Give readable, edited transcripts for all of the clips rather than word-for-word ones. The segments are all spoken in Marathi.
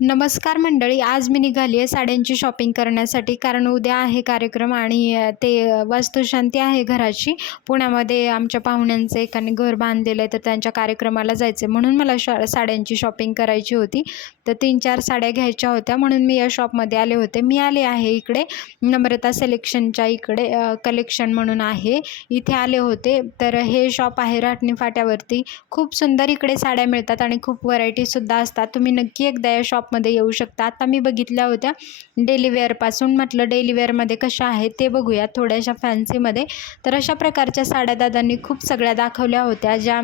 नमस्कार मंडळी, आज मी निघाली आहे साड्यांची शॉपिंग करण्यासाठी कारण उद्या आहे कार्यक्रम आणि ते वास्तुशांती आहे घराची. पुण्यामध्ये आमच्या पाहुण्यांचं एकाने घर बांधलेलं आहे, तर त्यांच्या कार्यक्रमाला जायचं आहे म्हणून मला साड्यांची शॉपिंग करायची होती. तर 3-4 साड्या घ्यायच्या होत्या म्हणून मी या शॉपमध्ये आले होते. मी आले आहे इकडे नम्रता सिलेक्शनच्या इकडे कलेक्शन म्हणून आहे, इथे आले होते. तर हे शॉप आहे राटणी फाट्यावरती. खूप सुंदर इकडे साड्या मिळतात आणि खूप व्हरायटीसुद्धा असतात. तुम्ही नक्की एकदा या शॉपमध्ये येऊ शकता. आता मी बघितल्या होत्या डेली वेअरपासून, म्हटलं डेली वेअरमध्ये कशा आहेत ते बघूया थोड्याशा फॅन्सीमध्ये. तर अशा प्रकारच्या साड्या दादांनी खूप सगळ्या दाखवल्या होत्या, ज्या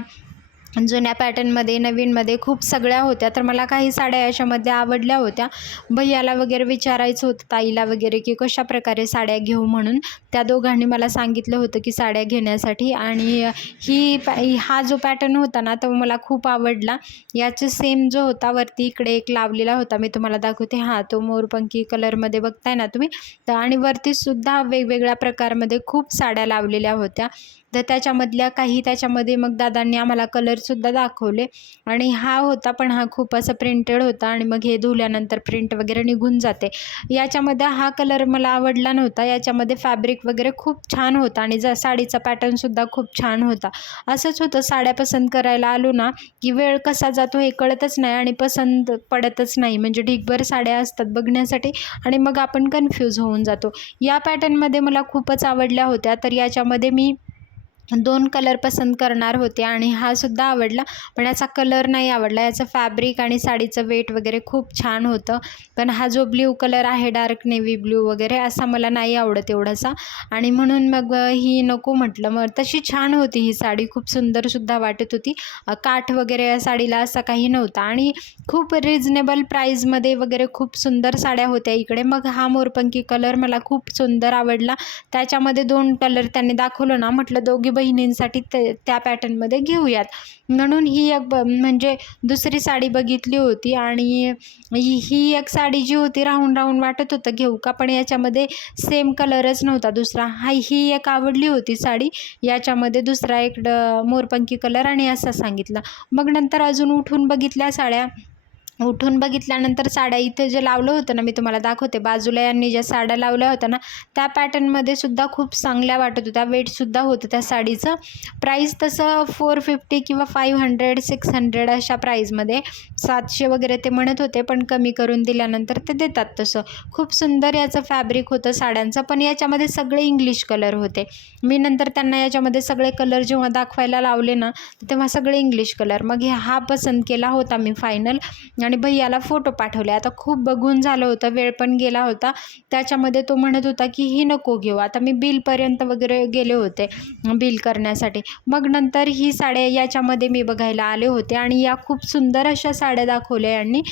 जुन्या पॅटर्नमध्ये नवीनमध्ये खूप सगळ्या होत्या. तर मला काही साड्या याच्यामध्ये आवडल्या होत्या. भैयाला वगैरे विचारायचं होतं, ताईला वगैरे, की कशा प्रकारे साड्या घेऊ म्हणून. त्या दोघांनी मला सांगितलं होतं की साड्या घेण्यासाठी. आणि हा जो पॅटर्न होता ना तो मला खूप आवडला. याचे सेम जो होता वरती इकडे एक लावलेला होता, मी तुम्हाला दाखवते. तो मोरपंखी कलरमध्ये बघताय ना तुम्ही. तर आणि वरतीसुद्धा वेगवेगळ्या प्रकारमध्ये खूप साड्या लावलेल्या होत्या. तर त्याच्यामधल्या काही त्याच्यामध्ये मग दादांनी आम्हाला कलरसुद्धा दाखवले. आणि हा होता, पण हा खूप असं प्रिंटेड होता आणि मग हे धुल्यानंतर प्रिंट वगैरे निघून जाते. याच्यामध्ये हा कलर मला आवडला नव्हता. याच्यामध्ये फॅब्रिक वगैरे खूप छान होता आणि साडीचा पॅटर्नसुद्धा खूप छान होता. असंच होतं, साड्या पसंत करायला आलो ना की वेळ कसा जातो हे कळतच नाही आणि पसंत पडतच नाही. म्हणजे ढीगभर साड्या असतात बघण्यासाठी आणि मग आपण कन्फ्यूज होऊन जातो. या पॅटर्नमध्ये मला खूपच आवडल्या होत्या. तर याच्यामध्ये मी 2 कलर पसंत करणार होते आणि हा सुद्धा आवडला, पण याचा कलर नाही आवडला. याचं फॅब्रिक आणि साडीचं वेट वगैरे खूप छान होतं. पण हा जो ब्ल्यू कलर आहे, डार्क नेव्ही ब्ल्यू वगैरे, असा मला नाही आवडत एवढासा आणि म्हणून मग ही नको म्हटलं. मग तशी छान होती ही साडी, खूप सुंदरसुद्धा वाटत होती. काठ वगैरे या साडीला असा काही नव्हता आणि खूप रिजनेबल प्राईजमध्ये वगैरे खूप सुंदर साड्या होत्या इकडे. मग हा मोरपंखी कलर मला खूप सुंदर आवडला. त्याच्यामध्ये 2 कलर त्यांनी दाखवलं ना, म्हटलं दोघी बहिणींसाठी त्या पॅटर्नमध्ये घेऊयात म्हणून ही एक म्हणजे दुसरी साडी बघितली होती. आणि ही एक साडी जी होती राहून राहून वाटत होतं घेऊ का, पण याच्यामध्ये सेम कलरच नव्हता दुसरा. ही एक आवडली होती साडी. याच्यामध्ये दुसरा एक मोरपंखी कलर आणि असा सांगितला. मग नंतर अजून उठून बघितल्यानंतर साड्या इथे जे लावलं होतं ना, मी तुम्हाला दाखवते बाजूला यांनी ज्या साड्या लावल्या होत्या ना, त्या पॅटर्नमध्ये सुद्धा खूप चांगल्या वाटत होत्या. वेटसुद्धा होतं त्या साडीचं. प्राईस तसं 450 किंवा 500 600 अशा प्राईजमध्ये. 700 वगैरे ते म्हणत होते, पण कमी करून दिल्यानंतर ते देतात तसं. खूप सुंदर याचं फॅब्रिक होतं साड्यांचं, पण याच्यामध्ये सगळे इंग्लिश कलर होते. मी नंतर त्यांना याच्यामध्ये सगळे कलर जेव्हा दाखवायला लावले ना, तेव्हा सगळे इंग्लिश कलर. मग हा पसंत केला होता मी फायनल आणि भैयाला फोटो पाठवले. आता खूप बघून झालं होतं, वेळ पण गेला होता. त्याच्यामध्ये तो म्हणत होता की ही नको घेऊ. आता मी बिलपर्यंत वगैरे गेले होते बिल करण्यासाठी. मग नंतर ही साड्या याच्यामध्ये मी बघायला आले होते आणि या खूप सुंदर अशा साड्या दाखवल्या यांनी.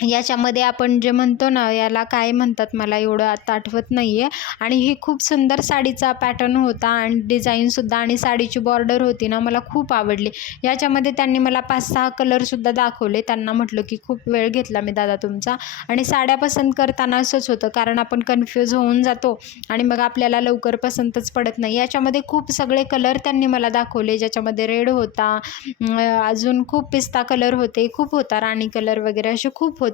याच्यामध्ये आपण जे म्हणतो ना, याला काय म्हणतात मला एवढं आता आठवत नाही आहे. आणि ही खूप सुंदर साडीचा पॅटर्न होता आणि डिझाईनसुद्धा आणि साडीची बॉर्डर होती ना, मला खूप आवडली. याच्यामध्ये त्यांनी मला 5-6 कलरसुद्धा दाखवले. त्यांना म्हटलं की खूप वेळ घेतला मी दादा तुमचा. आणि साड्या पसंत करताना असंच होतं, कारण आपण कन्फ्यूज होऊन जातो आणि मग आपल्याला लवकर पसंतच पडत नाही. याच्यामध्ये खूप सगळे कलर त्यांनी मला दाखवले, ज्याच्यामध्ये रेड होता, अजून खूप पिस्ता कलर होते, खूप होता राणी कलर वगैरे, असे खूप होते.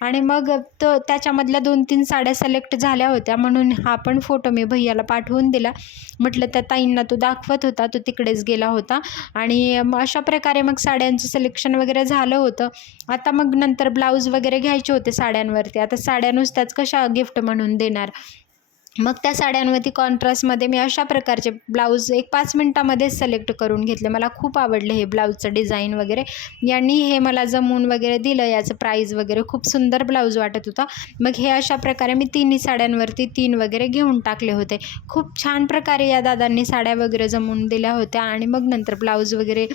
आणि मग त्याच्यामधल्या 2-3 साड्या सिलेक्ट झाल्या होत्या म्हणून हा पण फोटो मी भैयाला पाठवून दिला. म्हटलं त्या ताईंना तो दाखवत होता, तो तिकडेच गेला होता. आणि अशा प्रकारे मग साड्यांचं सिलेक्शन वगैरे झालं होतं. आता मग नंतर ब्लाऊज वगैरे घ्यायचे होते साड्यांवरती. आता साड्या नुसत्याच कशा गिफ्ट म्हणून देणार. मग त्या साड्यांवरती कॉन्ट्रास्टमध्ये मी अशा प्रकारचे ब्लाऊज 1-5 मिनटामध्येच सिलेक्ट करून घेतले. मला खूप आवडले हे ब्लाऊजचं डिझाईन वगैरे. यांनी हे मला जमवून वगैरे दिलं. याचं प्राईज वगैरे खूप सुंदर ब्लाऊज वाटत होता. मग हे अशा प्रकारे मी 3 साड्यांवरती 3 वगैरे घेऊन टाकले होते. खूप छान प्रकारे या दादांनी साड्या वगैरे जमवून दिल्या होत्या आणि मग नंतर ब्लाऊज वगैरे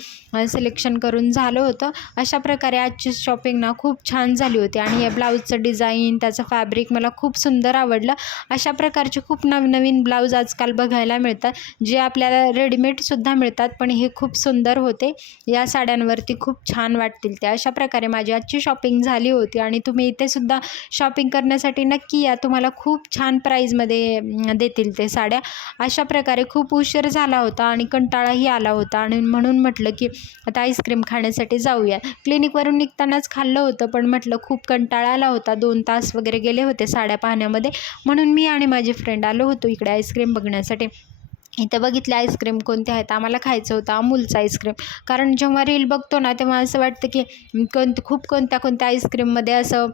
सिलेक्शन करून झालं होतं. अशा प्रकारे आजची शॉपिंग ना खूप छान झाली होती आणि या ब्लाऊजचं डिझाईन, त्याचं फॅब्रिक मला खूप सुंदर आवडलं. अशा प्रकारचे प्रकारचे खूप नवनवीन ब्लाऊज आजकाल बघायला मिळतात, जे आपल्याला रेडीमेडसुद्धा मिळतात, पण हे खूप सुंदर होते. या साड्यांवरती खूप छान वाटतील त्या. अशा प्रकारे माझी आजची शॉपिंग झाली होती आणि तुम्ही इथेसुद्धा शॉपिंग करण्यासाठी नक्की या. तुम्हाला खूप छान प्राईजमध्ये देतील ते साड्या. अशा प्रकारे खूप उशीर झाला होता आणि कंटाळाही आला होता आणि म्हणून म्हटलं की आता आईस्क्रीम खाण्यासाठी जाऊया. क्लिनिकवरून निघतानाच खाल्लं होतं, पण म्हटलं खूप कंटाळा आला होता. 2 तास वगैरे गेले होते साड्या पाहण्यामध्ये, म्हणून मी आणि माझी फ्रेंड आलो होतो इकडे आईस्क्रीम बघण्यासाठी. इथं बघितले आईस्क्रीम कोणते आहेत. आम्हाला खायचं होतं अमूलचं आईस्क्रीम, कारण जेव्हा रील बघतो ना तेव्हा असं वाटतं की खूप कोणत्या आईस्क्रीममध्ये असं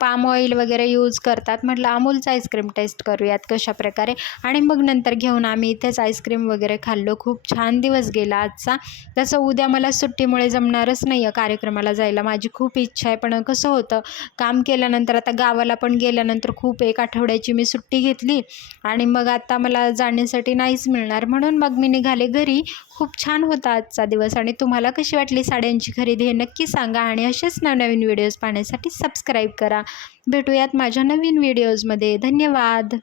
पाम ऑइल वगैरे यूज करतात. म्हटलं अमूलचं आईस्क्रीम टेस्ट करूयात कशा प्रकारे, आणि मग नंतर घेऊन आम्ही इथेच आईस्क्रीम वगैरे खाल्लो. खूप छान दिवस गेला आजचा. तसं उद्या मला सुट्टीमुळे जमणारच नाही आहे कार्यक्रमाला जायला. माझी खूप इच्छा आहे, पण कसं होतं काम केल्यानंतर, आता गावाला पण गेल्यानंतर खूप 1 आठवड्याची मी सुट्टी घेतली आणि मग आता मला जाण्यासाठी नाहीच मिळणार, म्हणून मग मी निघाले घरी. खूप छान होता आजचा दिवस. आणि तुम्हाला कशी वाटली साड्यांची खरेदी हे नक्की सांगा आणि असेच नवनवीन व्हिडिओज पाहण्यासाठी सबस्क्राईब करा. भेटूयात माझ्या नवीन व्हिडिओजमध्ये. धन्यवाद.